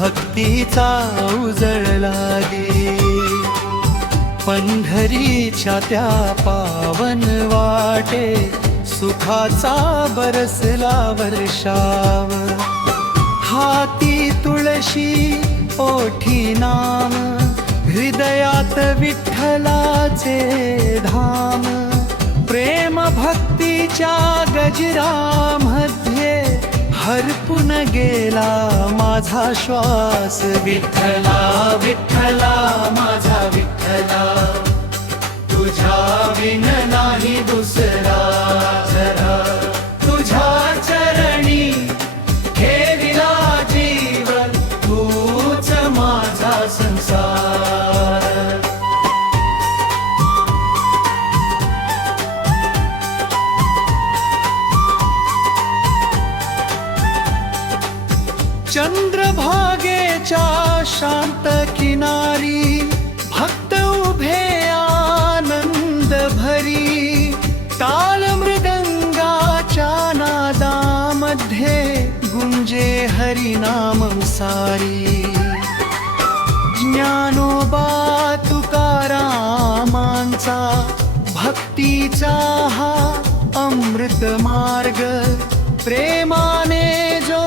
भक्तीचा उजळ लागे। पंढरीच्या त्या पावन वाटे सुखाचा बरसला वर्षाव। हाती तुळशी ओठी नाम, हृदयात विठ्ठलाचे धाम। प्रेम भक्तीच्या गजरामध्ये हरपून गेला माझा श्वास। विठ्ठला विठ्ठला माझा विठ्ठला, तुझ्या विन नाही दुसरा जरा। तुझ्या चरणी ठेविला जीवन, तूच माझा संसार। चंद्रभागेच्या शांत किनारी भक्त उभे आनंद भरी। ताल मृदंगाच्या नादामध्ये गुंजे हरिनाम सारी। ज्ञानोबा तुकारामांचा भक्तीचा हा अमृत मार्ग। प्रेमाने जो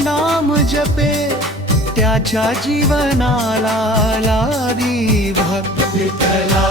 नाम जपे त्याच्या जीवनाला लादी भक्त। विठ्ठला